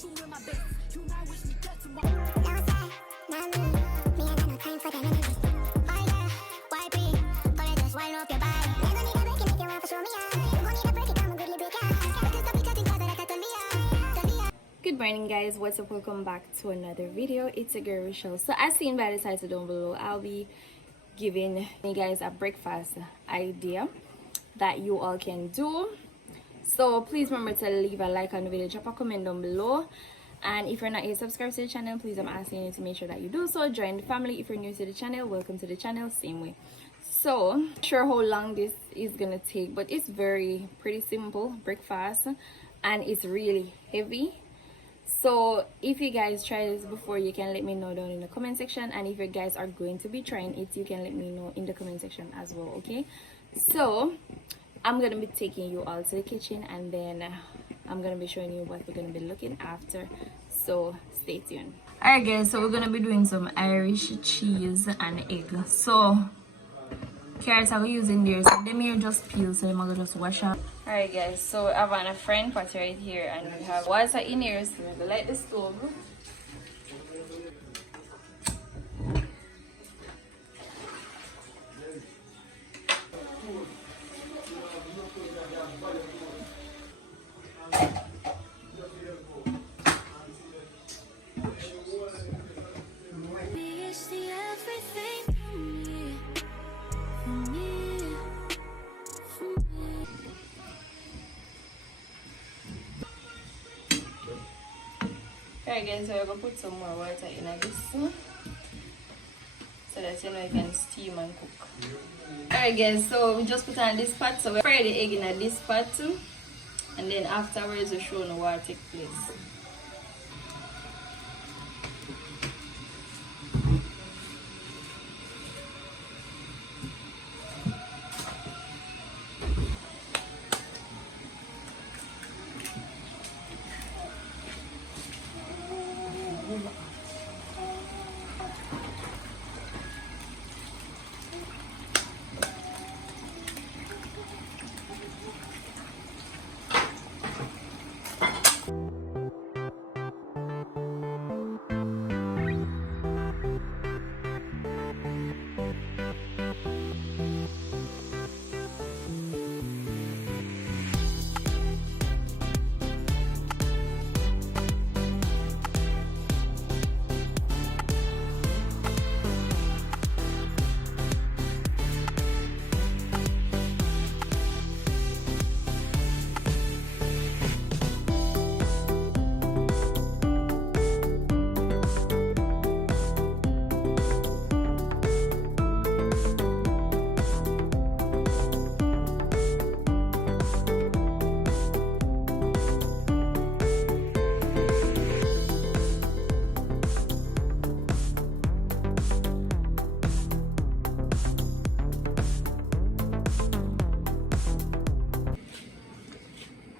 Good morning guys, what's up? Welcome back to another video. It's a girl Rochelle. So as seen by the title down below, I'll be giving you guys a breakfast idea that you all can do. So please remember to leave a like on the video, drop a comment down below, and if you're not yet subscribed to the channel, please I'm asking you to make sure that you do so. Join the family. If you're new to the channel, welcome to the channel, same way. So not sure how long this is gonna take, but it's pretty simple breakfast and it's really heavy. So if you guys try this before, you can let me know down in the comment section, and if you guys are going to be trying it, you can let me know in the comment section as well. Okay, so I'm gonna be taking you all to the kitchen, and then I'm gonna be showing you what we're gonna be looking after, so stay tuned. All right guys, so we're gonna be doing some Irish cheese and egg. So carrots I'm using there, so them here just peel, so I'm gonna just wash up. Alright guys, so I have a frying pot right here, and we have water in here, so we're gonna light the stove. Alright guys, so we're gonna put some more water in this so that you know you can steam and cook. Alright guys, so we just put on this pot, so we fry the egg in this pot, and then afterwards we show the water take place.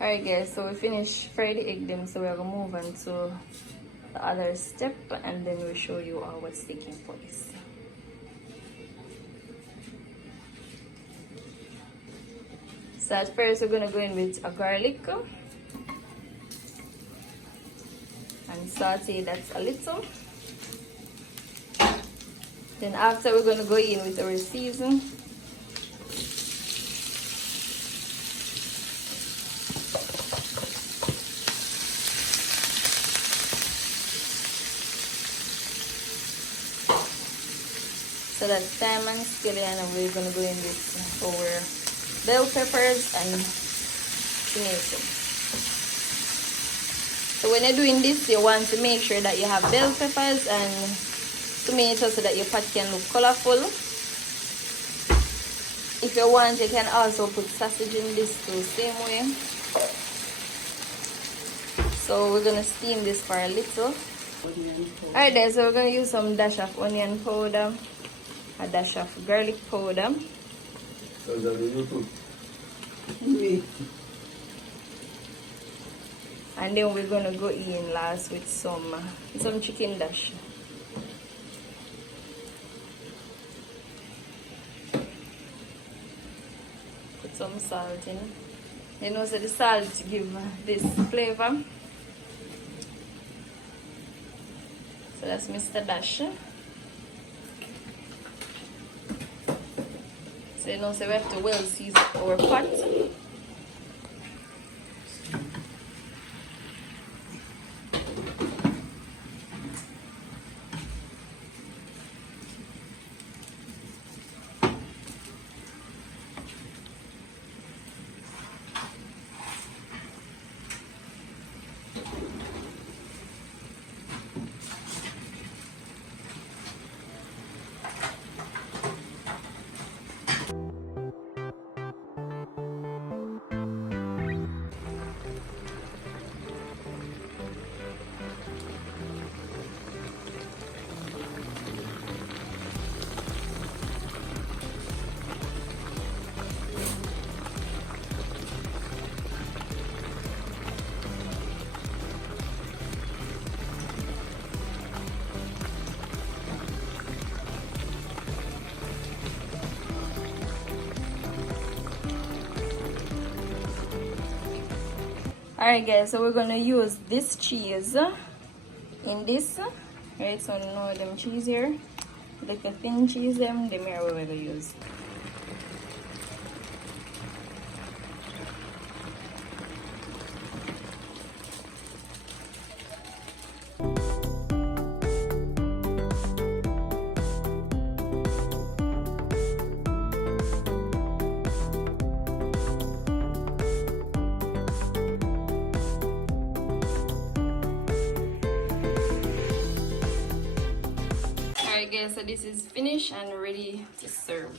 Alright guys, so we finished fry the egg them, so we're gonna move on to the other step, and then we'll show you all what's taking place. So at first we're gonna go in with a garlic and saute that a little. Then after we're gonna go in with our season. So that's thyme and skillet, and we're gonna go in with our bell peppers and tomato. So when you're doing this, you want to make sure that you have bell peppers and tomato so that your pot can look colorful. If you want, you can also put sausage in this too, same way. So we're gonna steam this for a little. Alright then, so we're gonna use some dash of onion powder, a dash of garlic powder. And then we're gonna go in last with some chicken dash. Put some salt in. You know, so the salt give this flavor. that's Mr. Dash. So you know, so we have to well season our pot. Alright guys, so we're gonna use this cheese in this, right? So you know them cheese here, like a thin cheese them here we're gonna use. Alright guys, so this is finished and ready to serve.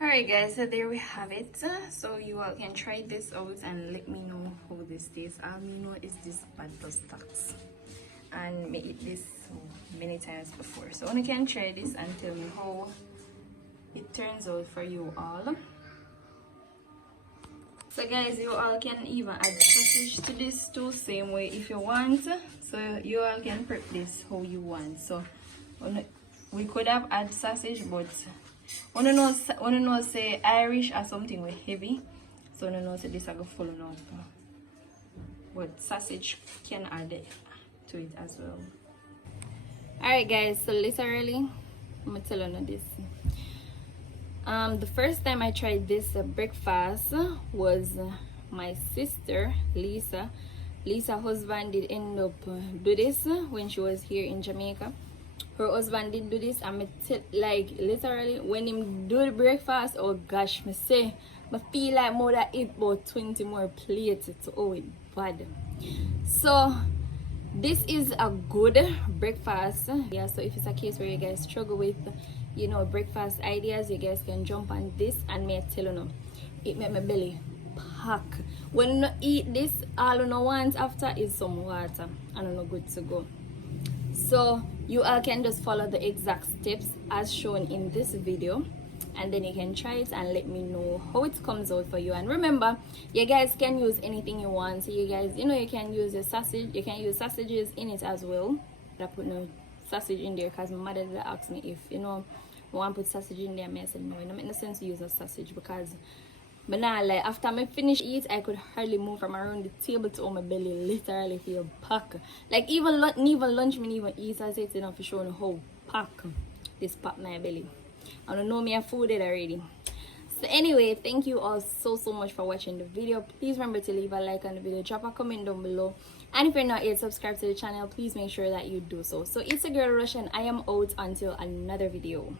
Alright guys, so there we have it. So you all can try this out and let me know how this tastes. All me know is this bad plus tax, and me eat this so many times before. So you can try this and tell me how it turns out for you all. So guys, you all can even add sausage to this too, same way if you want. So you all can prep this how you want. So we could have add sausage, but wanna know say Irish or something with heavy. So wanna know say this I go full enough. But sausage can add it to it as well. Alright guys, so literally I'm gonna tell you this. The first time I tried this breakfast was my sister Lisa. Lisa's husband did end up do this when she was here in Jamaica. Her husband did do this, and like literally when him do the breakfast, oh gosh, me say I feel like more than eat about 20 more plates to oh it bad. So this is a good breakfast. Yeah, so if it's a case where you guys struggle with, you know, breakfast ideas, you guys can jump on this, and me tell you no, it make my belly pack. When you eat this, all you know want after is some water, and you're good to go. So you all can just follow the exact steps as shown in this video, and then you can try it and let me know how it comes out for you. And remember, you guys can use anything you want. So you guys, you know, you can use a sausage, you can use sausages in it as well. I put no sausage in there because my mother did ask me if, you know, I want to put sausage in there. I said no, it don't make no sense to use a sausage, because but now, like, after I finish eat, I could hardly move from around the table to my belly literally feel pack. Like even lunch, me even eat. I say it's enough to show you how pack this pack my belly. I don't know me a food it already. So anyway, thank you all so much for watching the video. Please remember to leave a like on the video, drop a comment down below, and if you're not yet subscribed to the channel, please make sure that you do so. So it's a girl Rush, and I am out until another video.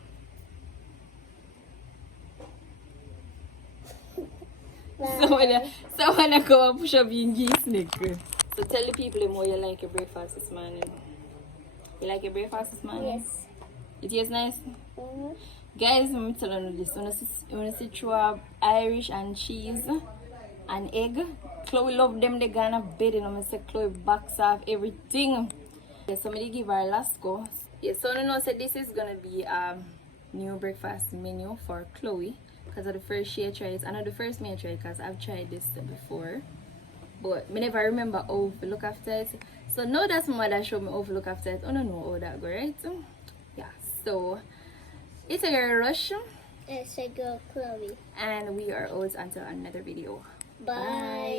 So when I go and push up in snake. So tell the people more you like your breakfast this morning. You like your breakfast this morning? Yes. It tastes nice? Guys, let me tell you this. When I see through Irish and cheese and egg, Chloe love them. They gonna bed, and I'm gonna say Chloe backs off everything. Yeah, so I'm gonna give her a last go. Yeah, so I know say this is gonna be a new breakfast menu for Chloe. Because of the first she tried, I know the first me I tried because I've tried this before, but me never remember how to look after it. So now that's my mother showed me how to look after it. I don't know how that go, right? Yeah, so it's a girl Rush. It's a girl Chloe. And we are out until another video. Bye.